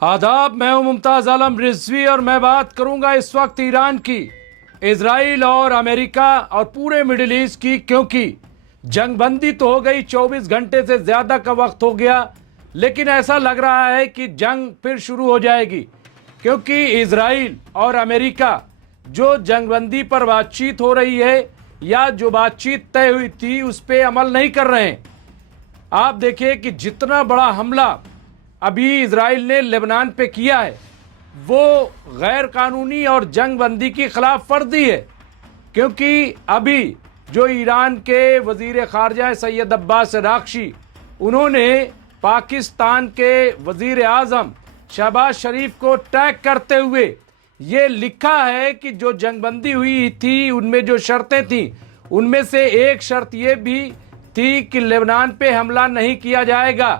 आदाब, मैं हूं मुमताज आलम रिजवी और मैं बात करूंगा इस वक्त ईरान की, इजराइल और अमेरिका और पूरे मिडिल ईस्ट की। क्योंकि जंगबंदी तो हो गई, 24 घंटे से ज्यादा का वक्त हो गया, लेकिन ऐसा लग रहा है कि जंग फिर शुरू हो जाएगी। क्योंकि इजराइल और अमेरिका जो जंगबंदी पर बातचीत हो रही है या जो बातचीत तय हुई थी उस पर अमल नहीं कर रहे हैं। आप देखिए कि जितना बड़ा हमला अभी इजराइल ने लेबनान पे किया है वो गैर कानूनी और जंगबंदी की खिलाफ वर्जी है। क्योंकि अभी जो ईरान के वजीर खारजा सैयद अब्बास अरागची, उन्होंने पाकिस्तान के वजीर आजम शहबाज शरीफ को टैग करते हुए ये लिखा है कि जो जंगबंदी हुई थी उनमें जो शर्तें थी उनमें से एक शर्त ये भी थी कि लेबनान पे हमला नहीं किया जाएगा।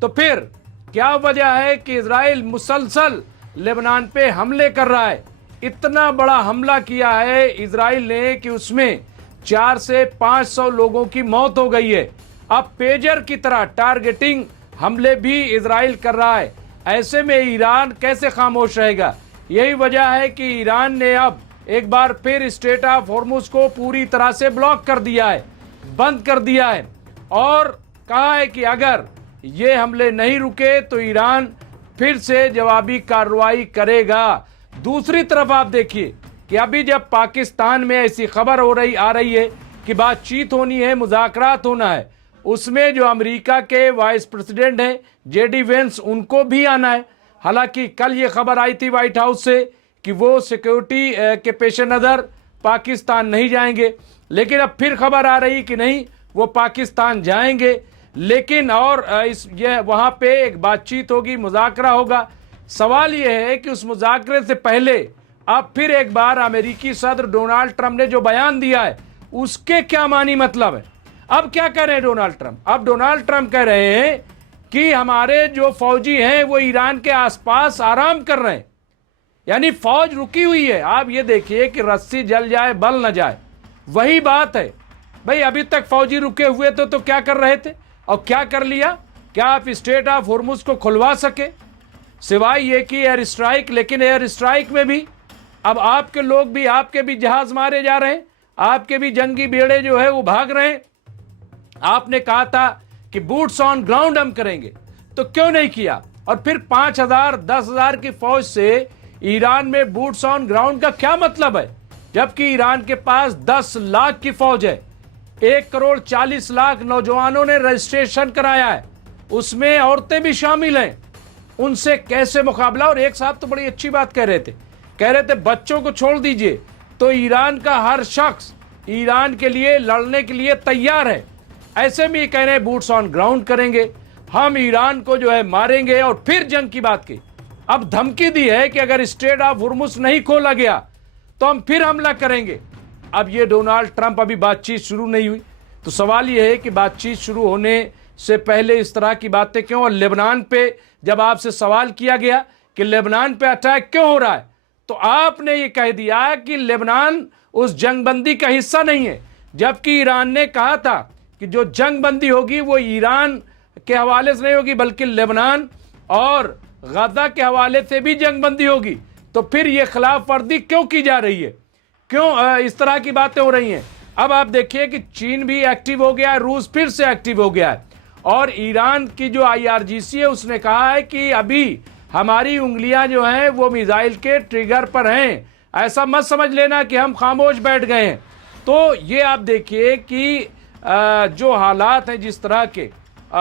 तो फिर क्या वजह है कि इजराइल मुसलसल लेबनान पे हमले कर रहा है? इतना बड़ा हमला किया है इजराइल ने कि उसमें 400 से 500 लोगों की मौत हो गई है। अब पेजर की तरह टारगेटिंग हमले भी इजराइल कर रहा है। ऐसे में ईरान कैसे खामोश रहेगा? यही वजह है कि ईरान ने अब एक बार फिर स्ट्रेट ऑफ हॉर्मुज को पूरी तरह से ब्लॉक कर दिया है, बंद कर दिया है और कहा है कि अगर ये हमले नहीं रुके तो ईरान फिर से जवाबी कार्रवाई करेगा। दूसरी तरफ आप देखिए कि अभी जब पाकिस्तान में ऐसी खबर आ रही है कि बातचीत होनी है, मुज़ाकरात होना है, उसमें जो अमेरिका के वाइस प्रेसिडेंट हैं जेडी वेंस, उनको भी आना है। हालांकि कल ये खबर आई थी व्हाइट हाउस से कि वो सिक्योरिटी के पेश नज़र पाकिस्तान नहीं जाएंगे, लेकिन अब फिर खबर आ रही कि नहीं, वो पाकिस्तान जाएंगे। लेकिन और ये वहाँ पे एक बातचीत होगी, मुज़ाकरा होगा। सवाल ये है कि उस मुज़ाकरे से पहले अब फिर एक बार अमेरिकी सदर डोनाल्ड ट्रंप ने जो बयान दिया है उसके क्या मानी मतलब है? अब क्या कह रहे हैं डोनाल्ड ट्रंप? अब डोनाल्ड ट्रंप कह रहे हैं कि हमारे जो फौजी हैं वो ईरान के आसपास आराम कर रहे हैं, यानी फौज रुकी हुई है। आप ये देखिए कि रस्सी जल जाए बल न जाए, वही बात है भाई। अभी तक फौजी रुके हुए थे तो क्या कर रहे थे और क्या कर लिया? क्या आप स्ट्रेट ऑफ हॉर्मुज को खुलवा सके सिवाय ये कि एयर स्ट्राइक? लेकिन एयर स्ट्राइक में भी अब आपके लोग भी, आपके भी जहाज मारे जा रहे हैं, आपके भी जंगी बेड़े जो है वो भाग रहे हैं। आपने कहा था कि बूट्स ऑन ग्राउंड हम करेंगे, तो क्यों नहीं किया? और फिर 5,000 10,000 की फौज से ईरान में बूट्स ऑन ग्राउंड का क्या मतलब है? जबकि ईरान के पास 10 लाख की फौज है, 1,40,00,000 नौजवानों ने रजिस्ट्रेशन कराया है, उसमें औरतें भी शामिल हैं। उनसे कैसे मुकाबला? और एक साहब तो बड़ी अच्छी बात कह रहे थे बच्चों को छोड़ दीजिए, तो ईरान का हर शख्स ईरान के लिए लड़ने के लिए तैयार है। ऐसे में ये कह रहे हैं बूट्स ऑन ग्राउंड करेंगे, हम ईरान को जो है मारेंगे। और फिर जंग की बात की, अब धमकी दी है कि अगर स्ट्रेट ऑफ हॉर्मुज नहीं खोला गया तो हम फिर हमला करेंगे। अब ये डोनाल्ड ट्रंप, अभी बातचीत शुरू नहीं हुई, तो सवाल ये है कि बातचीत शुरू होने से पहले इस तरह की बातें क्यों? और लेबनान पे जब आपसे सवाल किया गया कि लेबनान पे अटैक क्यों हो रहा है, तो आपने ये कह दिया कि लेबनान उस जंगबंदी का हिस्सा नहीं है। जबकि ईरान ने कहा था कि जो जंगबंदी होगी वो ईरान के हवाले से नहीं होगी, बल्कि लेबनान और गजा के हवाले से भी जंगबंदी होगी। तो फिर ये खिलाफ वर्जी क्यों की जा रही है? क्यों इस तरह की बातें हो रही हैं? अब आप देखिए कि चीन भी एक्टिव हो गया है, रूस फिर से एक्टिव हो गया है, और ईरान की जो IRGC है उसने कहा है कि अभी हमारी उंगलियां जो हैं वो मिसाइल के ट्रिगर पर हैं। ऐसा मत समझ लेना कि हम खामोश बैठ गए हैं। तो ये आप देखिए कि जो हालात हैं जिस तरह के,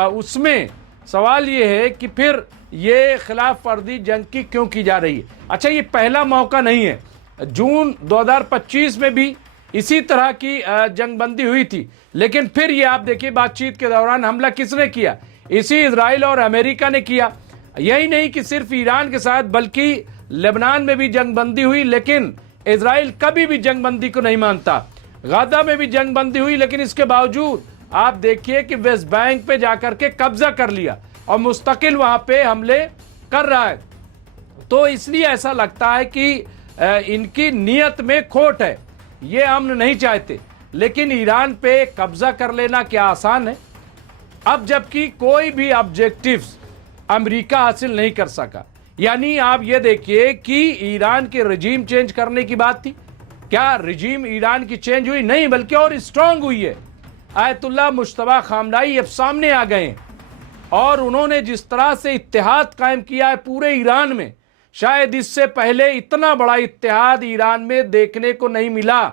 उसमें सवाल ये है कि फिर ये खिलाफ वर्जी जंग की क्यों की जा रही है? अच्छा, ये पहला मौका नहीं है। जून 2025 में भी इसी तरह की जंगबंदी हुई थी, लेकिन फिर ये आप देखिए बातचीत के दौरान हमला किसने किया? इसी इजराइल और अमेरिका ने किया। यही नहीं कि सिर्फ ईरान के साथ, बल्कि लेबनान में भी जंगबंदी हुई, लेकिन इजराइल कभी भी जंगबंदी को नहीं मानता। गाजा में भी जंगबंदी हुई, लेकिन इसके बावजूद आप देखिए कि वेस्ट बैंक पे जाकर के कब्जा कर लिया और मुस्तकिल वहां पे हमले कर रहा है। तो इसलिए ऐसा लगता है कि इनकी नीयत में खोट है, ये अमन नहीं चाहते। लेकिन ईरान पे कब्जा कर लेना क्या आसान है? अब जबकि कोई भी ऑब्जेक्टिव्स अमेरिका हासिल नहीं कर सका, यानी आप ये देखिए कि ईरान के रजीम चेंज करने की बात थी। क्या रजीम ईरान की चेंज हुई? नहीं, बल्कि और स्ट्रांग हुई है। आयतुल्लाह मुश्तबा खामनाई अब सामने आ गए हैं और उन्होंने जिस तरह से इत्तेहाद कायम किया है पूरे ईरान में, शायद इससे पहले इतना बड़ा इत्तेहाद ईरान में देखने को नहीं मिला।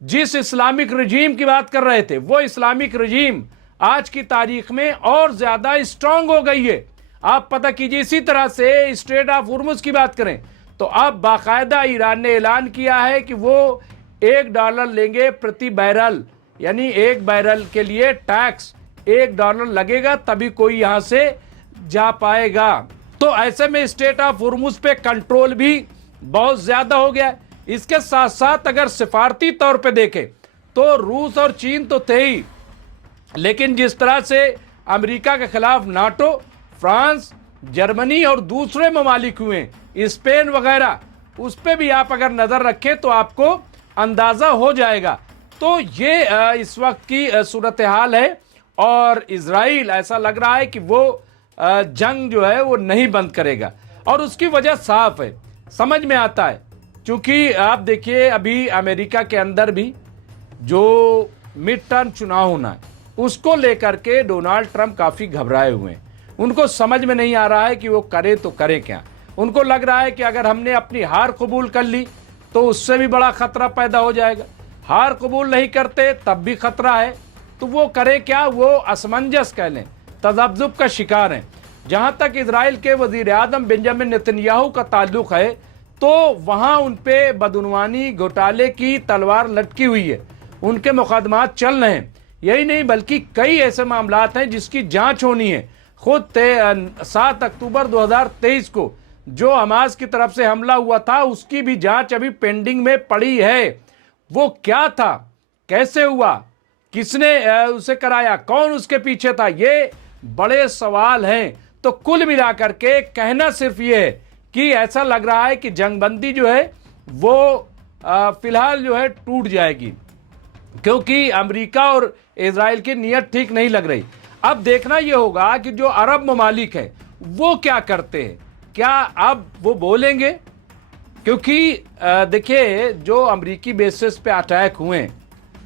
जिस इस्लामिक रजीम की बात कर रहे थे, वो इस्लामिक रजीम आज की तारीख में और ज्यादा स्ट्रांग हो गई है। आप पता कीजिए, इसी तरह से स्ट्रेट ऑफ हुर्मुज की बात करें तो अब बाकायदा ईरान ने ऐलान किया है कि वो $1 लेंगे प्रति बैरल, यानी एक बैरल के लिए टैक्स $1 लगेगा, तभी कोई यहां से जा पाएगा। तो ऐसे में स्ट्रेट ऑफ हुर्मुज पे कंट्रोल भी बहुत ज्यादा हो गया है। इसके साथ साथ अगर सिफारती तौर पे देखें तो रूस और चीन तो थे ही, लेकिन जिस तरह से अमेरिका के खिलाफ नाटो, फ्रांस, जर्मनी और दूसरे ममालिक हुए, स्पेन वगैरह, उस पर भी आप अगर नजर रखें तो आपको अंदाजा हो जाएगा। तो ये इस वक्त की सूरत हाल है और इजराइल ऐसा लग रहा है कि वो जंग जो है वो नहीं बंद करेगा और उसकी वजह साफ है, समझ में आता है। क्योंकि आप देखिए, अभी अमेरिका के अंदर भी जो मिड टर्म चुनाव होना है उसको लेकर के डोनाल्ड ट्रंप काफी घबराए हुए हैं। उनको समझ में नहीं आ रहा है कि वो करे तो करे क्या। उनको लग रहा है कि अगर हमने अपनी हार कबूल कर ली तो उससे भी बड़ा खतरा पैदा हो जाएगा, हार कबूल नहीं करते तब भी खतरा है, तो वो करे क्या, वो असमंजस कह लें, तज़ब्ज़ुब का शिकार हैं। जहां तक इजराइल के वजीर आज़म बेंजामिन नेतन्याहू का ताल्लुक है तो वहां उन पे बदउनवानी घोटाले की तलवार लटकी हुई है, उनके मुकदमात चल रहे हैं। यही नहीं बल्कि कई ऐसे मामलात हैं जिसकी जांच होनी है। खुद 7 अक्टूबर 2023 को जो हमास की तरफ से हमला हुआ था उसकी भी जांच अभी पेंडिंग में पड़ी है। वो क्या था, कैसे हुआ, किसने उसे कराया, कौन उसके पीछे था, ये बड़े सवाल हैं। तो कुल मिलाकर के कहना सिर्फ ये है कि ऐसा लग रहा है कि जंगबंदी जो है वो फिलहाल जो है टूट जाएगी, क्योंकि अमेरिका और इजराइल की नीयत ठीक नहीं लग रही। अब देखना यह होगा कि जो अरब ममालिक है वो क्या करते हैं, क्या अब वो बोलेंगे? क्योंकि देखिए, जो अमेरिकी बेसिस पे अटैक हुए,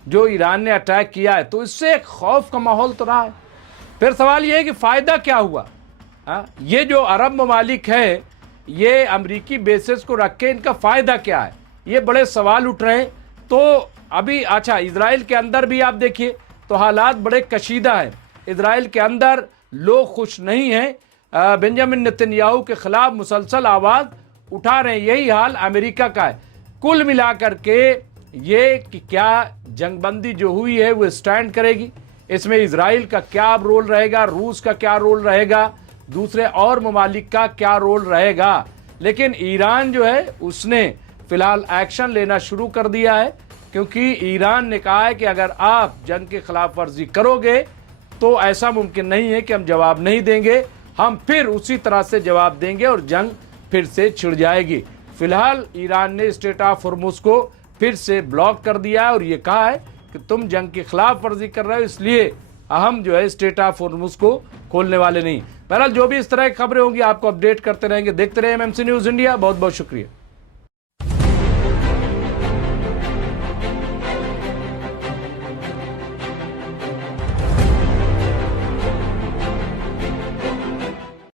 जो ईरान ने अटैक किया है, तो इससे एक खौफ का माहौल तो रहा है। फिर सवाल ये है कि फायदा क्या हुआ? ये जो अरब ममालिक है, ये अमेरिकी बेसिस को रख के इनका फायदा क्या है, ये बड़े सवाल उठ रहे हैं। तो अभी अच्छा, इजराइल के अंदर भी आप देखिए तो हालात बड़े कशीदा है। इजराइल के अंदर लोग खुश नहीं हैं, बेंजामिन नेतन्याहू के खिलाफ मुसलसल आवाज उठा रहे हैं। यही हाल अमेरिका का है। कुल मिलाकर के ये कि क्या जंगबंदी जो हुई है वो स्टैंड करेगी, इसमें इजराइल का क्या रोल रहेगा, रूस का क्या रोल रहेगा, दूसरे और ममालिक का क्या रोल रहेगा। लेकिन ईरान जो है उसने फिलहाल एक्शन लेना शुरू कर दिया है, क्योंकि ईरान ने कहा है कि अगर आप जंग के खिलाफ वर्जी करोगे तो ऐसा मुमकिन नहीं है कि हम जवाब नहीं देंगे, हम फिर उसी तरह से जवाब देंगे और जंग फिर से छिड़ जाएगी। फिलहाल ईरान ने स्ट्रेट ऑफ हुर्मुज को फिर से ब्लॉक कर दिया है और ये कहा है कि तुम जंग की खिलाफ वर्जी कर रहे हो, इसलिए हम जो है स्ट्रेट ऑफ हुर्मुज को खोलने वाले नहीं। बहरहाल जो भी इस तरह की खबरें होंगी आपको अपडेट करते रहेंगे। देखते रहे एमएमसी न्यूज़ इंडिया। बहुत बहुत शुक्रिया।